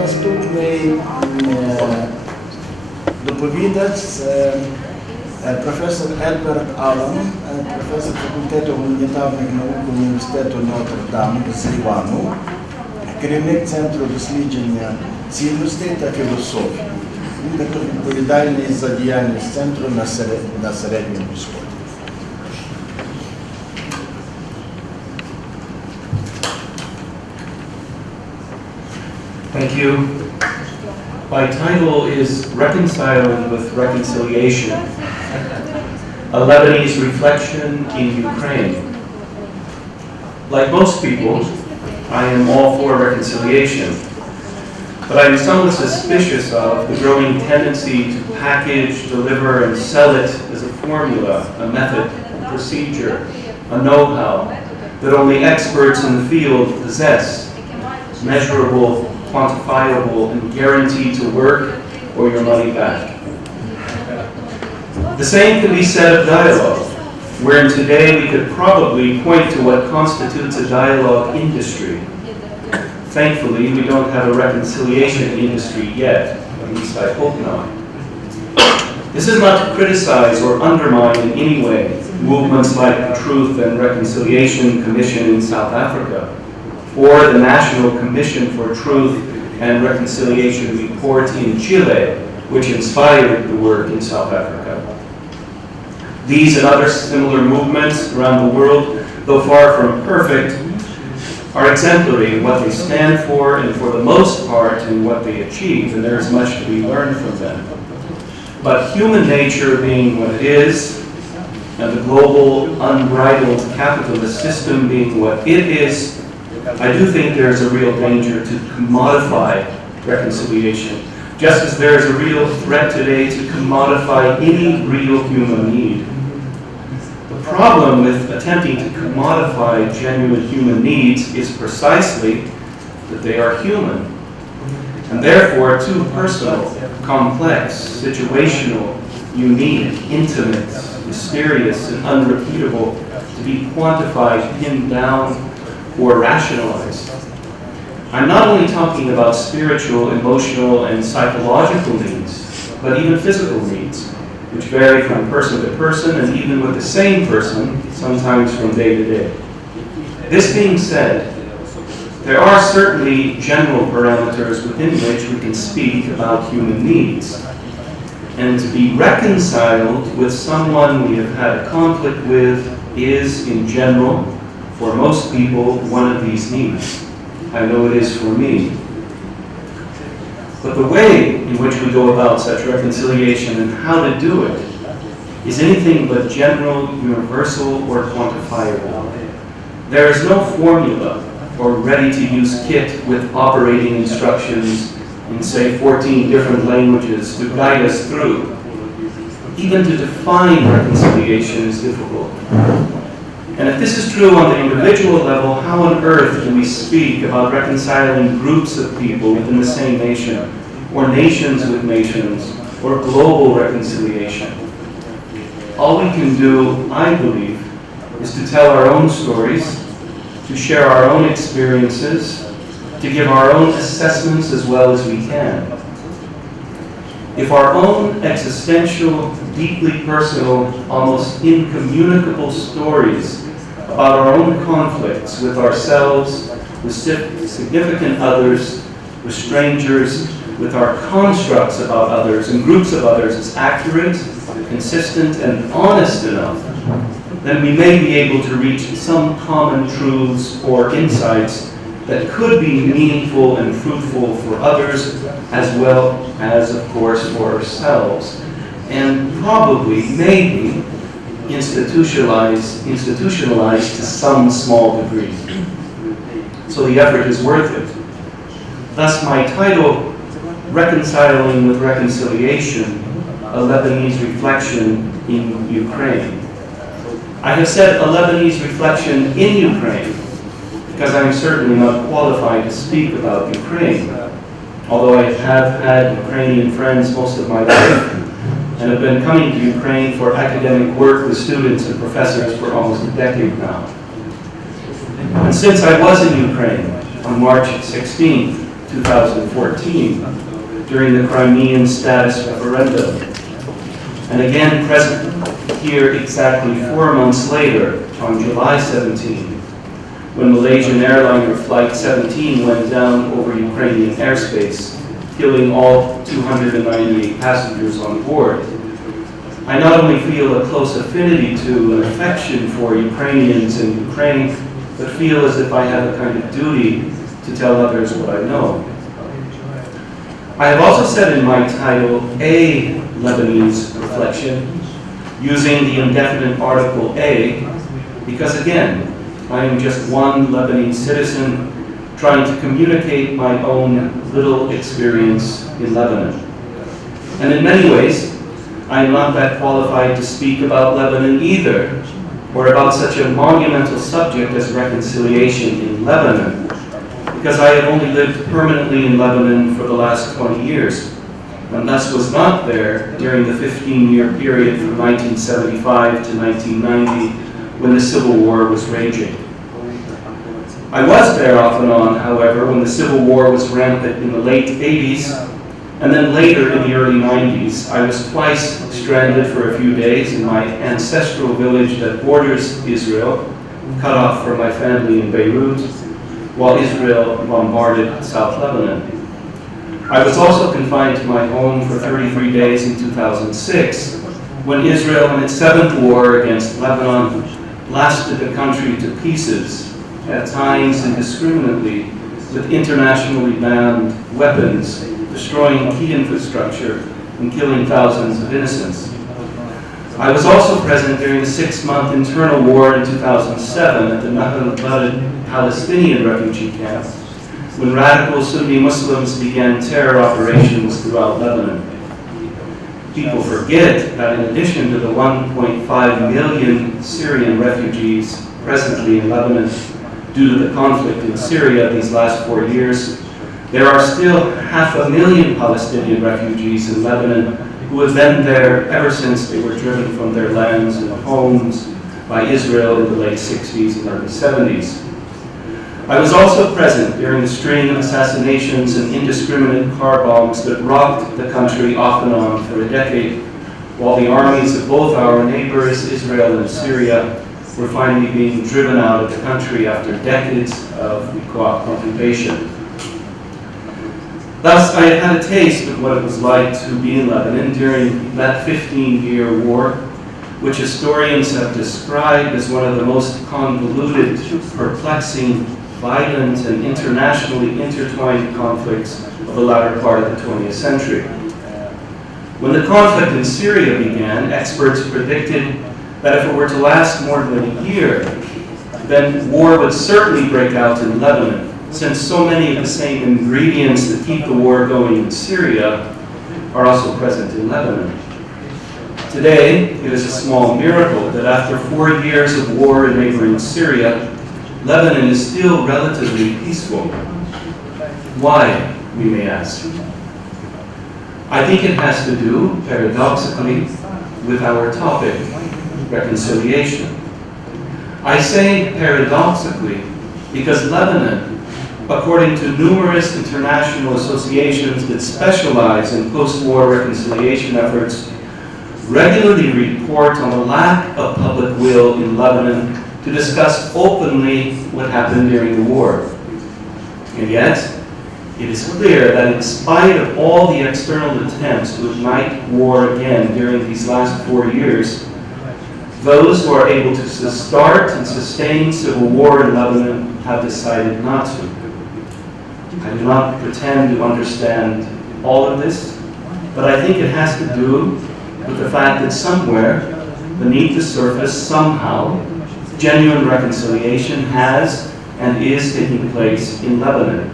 Наступний доповідач професор Ельберт Аллен, професор факультету гуманітарних наук університету Нотр-Дам з Лівану, керівник Центру дослідження цінностей та філософії. Він також відповідальний за діяльність центру на Середньому Сході. Thank you. My title is Reconciling with Reconciliation, a Lebanese reflection in Ukraine. Like most people, I am all for reconciliation, but I am somewhat suspicious of the growing tendency to package, deliver, and sell it as a formula, a method, a procedure, a know-how that only experts in the field possess, measurable, quantifiable, and guaranteed to work or your money back. The same can be said of dialogue, wherein today we could probably point to what constitutes a dialogue industry. Thankfully, we don't have a reconciliation industry yet, at least I hope not. This is not to criticize or undermine in any way movements like the Truth and Reconciliation Commission in South Africa, or the National Commission for Truth and Reconciliation report in Chile, which inspired the work in South Africa. These and other similar movements around the world, though far from perfect, are exemplary in what they stand for and for the most part in what they achieve, and there is much to be learned from them. But human nature being what it is, and the global unbridled capitalist system being what it is, I do think there is a real danger to commodify reconciliation, just as there is a real threat today to commodify any real human need. The problem with attempting to commodify genuine human needs is precisely that they are human, and therefore too personal, complex, situational, unique, intimate, mysterious, and unrepeatable to be quantified, pinned down, or rationalized. I'm not only talking about spiritual, emotional, and psychological needs, but even physical needs, which vary from person to person and even with the same person, sometimes from day to day. This being said, there are certainly general parameters within which we can speak about human needs. And to be reconciled with someone we have had a conflict with is, in general, for most people, one of these needs. I know it is for me. But the way in which we go about such reconciliation and how to do it is anything but general, universal, or quantifiable. There is no formula or ready-to-use kit with operating instructions in, say, 14 different languages to guide us through. Even to define reconciliation is difficult. And if this is true on the individual level, how on earth can we speak about reconciling groups of people within the same nation, or nations with nations, or global reconciliation? All we can do, I believe, is to tell our own stories, to share our own experiences, to give our own assessments as well as we can. If our own existential, deeply personal, almost incommunicable stories about our own conflicts with ourselves, with significant others, with strangers, with our constructs about others and groups of others is accurate, consistent, and honest enough, then we may be able to reach some common truths or insights that could be meaningful and fruitful for others as well as, of course, for ourselves, and probably, maybe, institutionalized to some small degree. So the effort is worth it. Thus my title, Reconciling with Reconciliation, a Lebanese reflection in Ukraine. I have said a Lebanese reflection in Ukraine because I'm certainly not qualified to speak about Ukraine, although I have had Ukrainian friends most of my life and have been coming to Ukraine for academic work with students and professors for almost a decade now. And since I was in Ukraine on March 16th, 2014, during the Crimean status referendum. And again present here exactly 4 months later, on July 17, when Malaysian airliner Flight 17 went down over Ukrainian airspace, killing all 298 passengers on board. I not only feel a close affinity to and affection for Ukrainians in Ukraine, but feel as if I have a kind of duty to tell others what I know. I have also said in my title, a Lebanese reflection, using the indefinite article a, because again, I am just one Lebanese citizen trying to communicate my own little experience in Lebanon. And in many ways, I am not that qualified to speak about Lebanon either, or about such a monumental subject as reconciliation in Lebanon, because I have only lived permanently in Lebanon for the last 20 years, and thus was not there during the 15-year period from 1975 to 1990 when the Civil War was raging. I was there off and on, however, when the Civil War was rampant in the late 80s, and then later in the early 90s. I was twice stranded for a few days in my ancestral village that borders Israel, cut off from my family in Beirut, while Israel bombarded South Lebanon. I was also confined to my home for 33 days in 2006, when Israel in its seventh war against Lebanon blasted the country to pieces, at times indiscriminately, with internationally banned weapons, destroying key infrastructure and killing thousands of innocents. I was also present during the 6-month internal war in 2007 at the Nahal Palestinian refugee camp, when radical Sunni Muslims began terror operations throughout Lebanon. People forget that in addition to the 1.5 million Syrian refugees presently in Lebanon due to the conflict in Syria these last 4 years, there are still 500,000 Palestinian refugees in Lebanon who have been there ever since they were driven from their lands and homes by Israel in the late 60s and early 70s. I was also present during the string of assassinations and indiscriminate car bombs that rocked the country off and on for a decade, while the armies of both our neighbors, Israel and Syria, were finally being driven out of the country after decades of occupation. Thus, I have had a taste of what it was like to be in Lebanon during that 15-year war, which historians have described as one of the most convoluted, perplexing, violent, and internationally intertwined conflicts of the latter part of the 20th century. When the conflict in Syria began, experts predicted that if it were to last more than a year, then war would certainly break out in Lebanon, since so many of the same ingredients that keep the war going in Syria are also present in Lebanon. Today, it is a small miracle that after 4 years of war in neighboring Syria, Lebanon is still relatively peaceful. Why, we may ask? I think it has to do, paradoxically, with our topic, reconciliation. I say paradoxically because Lebanon, according to numerous international associations that specialize in post-war reconciliation efforts, regularly report on the lack of public will in Lebanon to discuss openly what happened during the war. And yet, it is clear that in spite of all the external attempts to ignite war again during these last 4 years, those who are able to start and sustain civil war in Lebanon have decided not to. I do not pretend to understand all of this, but I think it has to do with the fact that somewhere, beneath the surface, somehow, genuine reconciliation has and is taking place in Lebanon.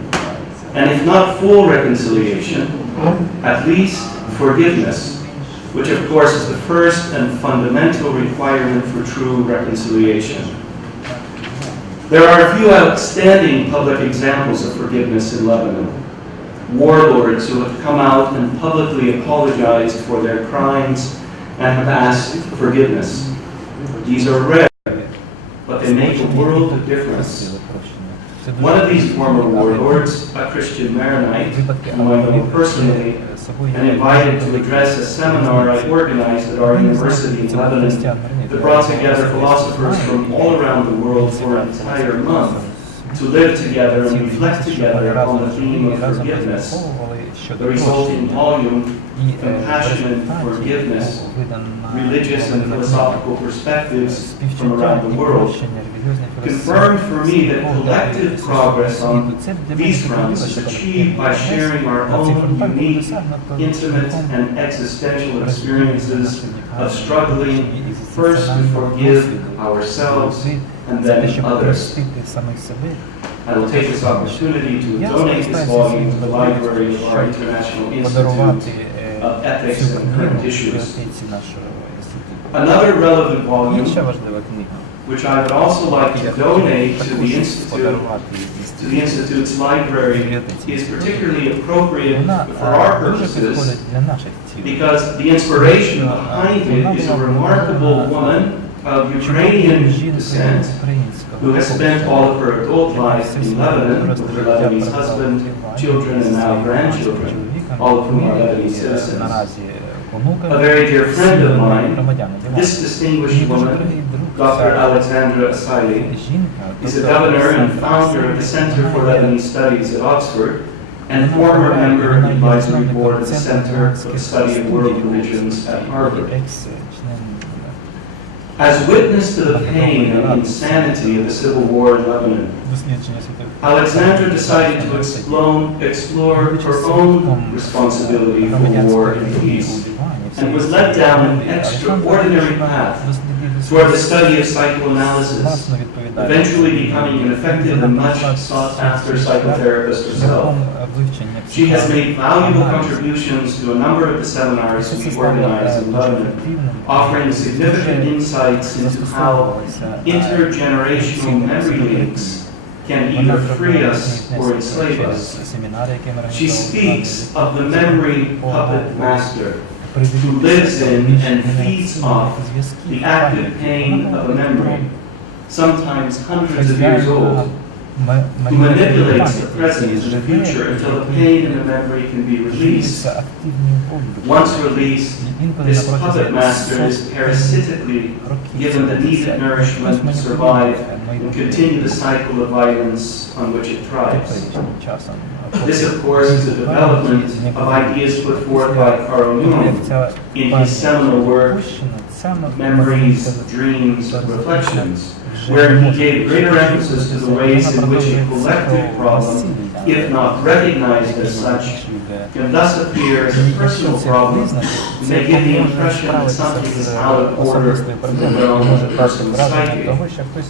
And if not full reconciliation, at least forgiveness, which of course is the first and fundamental requirement for true reconciliation. There are a few outstanding public examples of forgiveness in Lebanon. Warlords who have come out and publicly apologized for their crimes and have asked forgiveness. These are rare, but they make a world of difference. One of these former warlords, a Christian Maronite, whom I know personally, and invited to address a seminar I organized at our university in Lebanon that brought together philosophers from all around the world for an entire month to live together and reflect together on the theme of forgiveness. The resulting volume, Compassionate Forgiveness, Religious and Philosophical Perspectives from Around the World, confirmed for me that collective progress on these fronts is achieved by sharing our own unique, intimate, and existential experiences of struggling first to forgive ourselves and then others. I will take this opportunity to donate this volume to the library of our International Institute of Ethics and Current Issues. Another relevant volume, which I would also like to donate to the Institute's library, is particularly appropriate for our purposes because the inspiration behind it is a remarkable woman of Ukrainian descent who has spent all of her adult life in Lebanon with her Lebanese husband, children, and now grandchildren, all of whom are Lebanese citizens. A very dear friend of mine, this distinguished woman, Dr. Alexandra Asili, is the governor and founder of the Center for Lebanese Studies at Oxford and former member of the advisory board of the Center for the Study of World Religions at Harvard. As witness to the pain and insanity of the civil war in Lebanon, Alexandra decided to explore her own responsibility for war and peace, and was led down an extraordinary path toward the study of psychoanalysis, eventually becoming an effective and much sought-after psychotherapist herself. She has made valuable contributions to a number of the seminars we organize in Lebanon, offering significant insights into how intergenerational memory links can either free us or enslave us. She speaks of the memory puppet master who lives in and feeds off the active pain of a memory, sometimes hundreds of years old, who manipulates the present and the future until the pain in the memory can be released. Once released, this puppet master is parasitically given the needed nourishment to survive and continue the cycle of violence on which it thrives. This, of course, is a development of ideas put forth by Carl Jung in his seminal work, Memories, Dreams, Reflections, where he gave greater emphasis to the ways in which a collective problem, if not recognized as such, can thus appear as a personal problem and may give the impression that something is out of order in the realm of the person's psyche,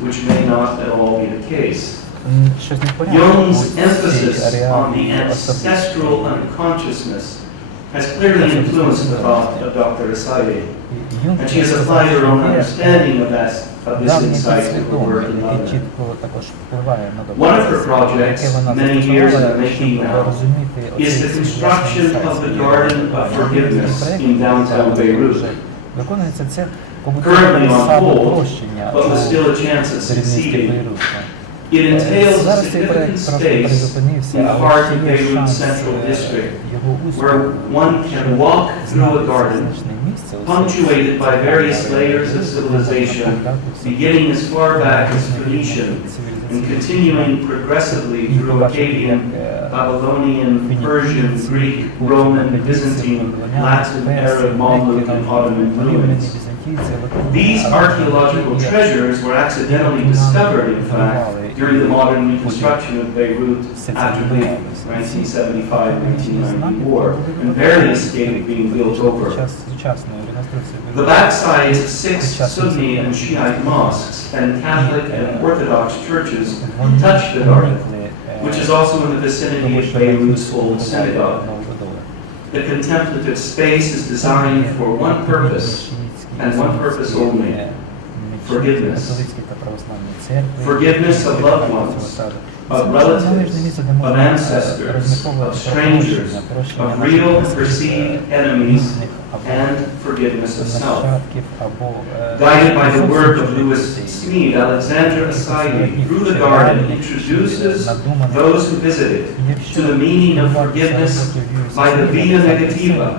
which may not at all be the case. Jung's emphasis on the ancestral unconsciousness has clearly influenced the thought of Dr. Asili, and she has applied her own understanding of this insight to her work in Lebanon. One of her projects, many years in the making now, is the construction of the Garden of Forgiveness in downtown Beirut. Currently on hold, but with still a chance of succeeding. It entails a significant space in the heart of Beirut's central district, where one can walk through a garden, punctuated by various layers of civilization, beginning as far back as Phoenician, and continuing progressively through Akkadian, Babylonian, Persian, Greek, Roman, Byzantine, Latin, Arab, Mamluk, and Ottoman ruins. These archaeological treasures were accidentally discovered, in fact, during the modern reconstruction of Beirut after the 1975-1990 war, and barely escaped being built over. The backsides of 6 Sunni and Shiite mosques and Catholic and Orthodox churches touch the garden, which is also in the vicinity of Beirut's old synagogue. The contemplative space is designed for one purpose, and one purpose only: forgiveness. Forgiveness of loved ones, of relatives, of ancestors, of strangers, of real perceived enemies, and forgiveness of self. нащадків або Guided by the work of Louis Smead, Alexander Aside, through the garden, introduces those who visit it to the meaning of forgiveness by the via negativa.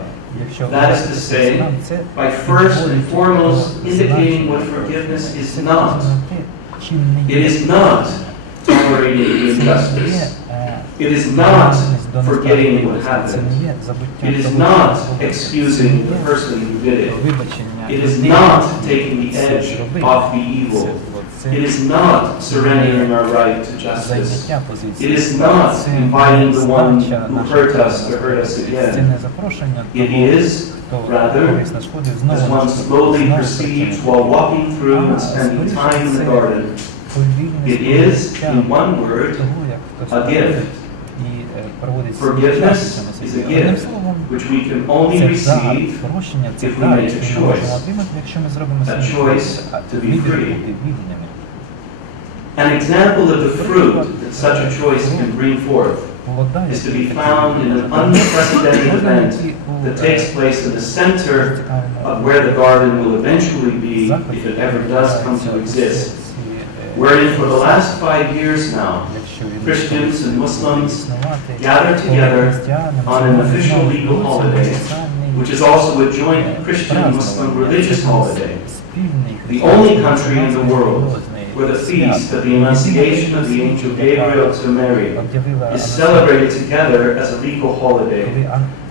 That is to say, by first and foremost indicating what forgiveness is not. It is not tolerating injustice. It is not forgetting what happened. It is not excusing the person who did it. It is not taking the edge off the evil. It is not surrendering our right to justice. It is not inviting the one who hurt us to hurt us again. It is, rather, as one slowly perceives while walking through and spending time in the garden, it is, in one word, a gift. Forgiveness is a gift which we can only receive if we make a choice to be free. An example of the fruit that such a choice can bring forth is to be found in an unprecedented event that takes place in the center of where the garden will eventually be, if it ever does come to exist, wherein for the last 5 years now, Christians and Muslims gather together on an official legal holiday, which is also a joint Christian-Muslim religious holiday, the only country in the world where the feast of the Annunciation of the Angel Gabriel to Mary is celebrated together as a legal holiday,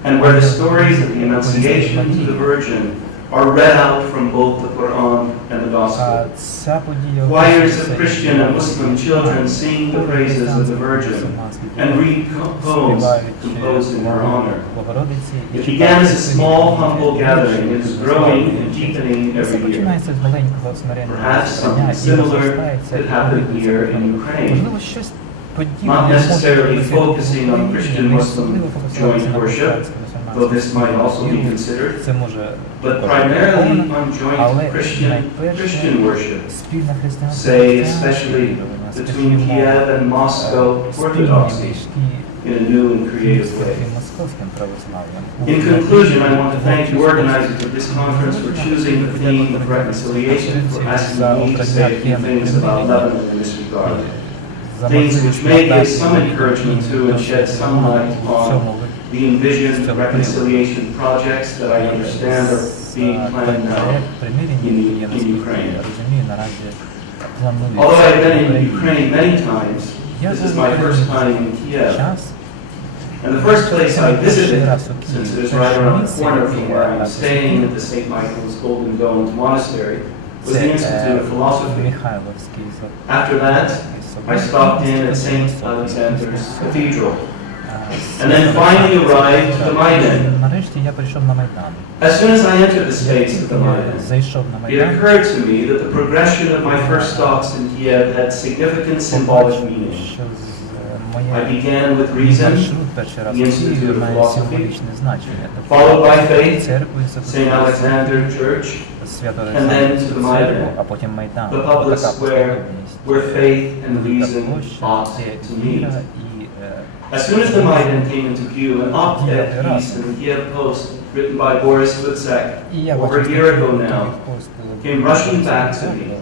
and where the stories of the Annunciation to the Virgin are read out from both the Quran and the Gospel. Choirs of Christian and Muslim children sing the praises of the Virgin and read poems composed in her honor. It began as a small, humble gathering. It is growing and deepening every year. Perhaps something similar could happen here in Ukraine. Not necessarily focusing on Christian-Muslim joint worship, though this might also be considered, but primarily on joint Christian worship, say especially between Kiev and Moscow Orthodoxy, in a new and creative way. In conclusion, I want to thank the organizers of this conference for choosing the theme of reconciliation, for asking me to say a few things about Lebanon in this regard. Things which may give some encouragement to and shed some light on the envisioned reconciliation projects that I understand are being planned now in Ukraine. Although I've been in Ukraine many times, this is my first time in Kiev. And the first place I visited, since it is right around the corner from where I'm staying at the St. Michael's Golden Domed Monastery, was the Institute of Philosophy. After that, I stopped in at St. Alexander's Cathedral, and then finally arrived at the Maidan. As soon as I entered the space of the Maidan, it occurred to me that the progression of my first stops in Kiev had significant symbolic meaning. I began with reason, the Institute of Philosophy, followed by faith, St. Alexander Church, and then to the Maidan, the public square where faith and reason ought to meet. As soon as the Maidan came into view, an op-ed piece in the Kiev Post, written by Boris Kutsek, over a year ago now, came rushing back to me.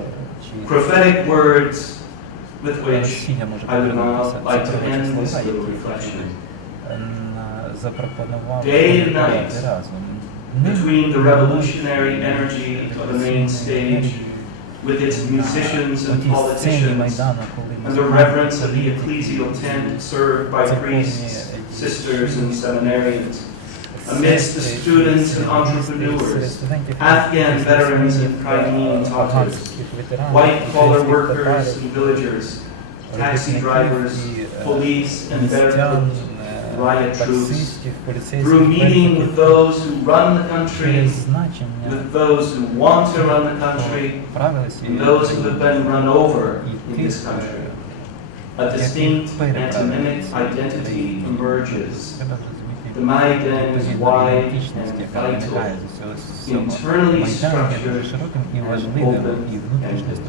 Prophetic words with which I would now like to end this little reflection. Day and night, between the revolutionary energy of the main stage, with its musicians and politicians, and the reverence of the ecclesial tent served by priests, sisters, and seminarians, amidst the students and entrepreneurs, Afghan veterans and Crimean Tatars, white-collar workers and villagers, taxi drivers, police, and barefoot riot troops, through meeting with those who run the country, with those who want to run the country, and those who have been run over in this country. A distinct antonymic identity emerges. The Maidan is wide and vital, internally structured and open-ended.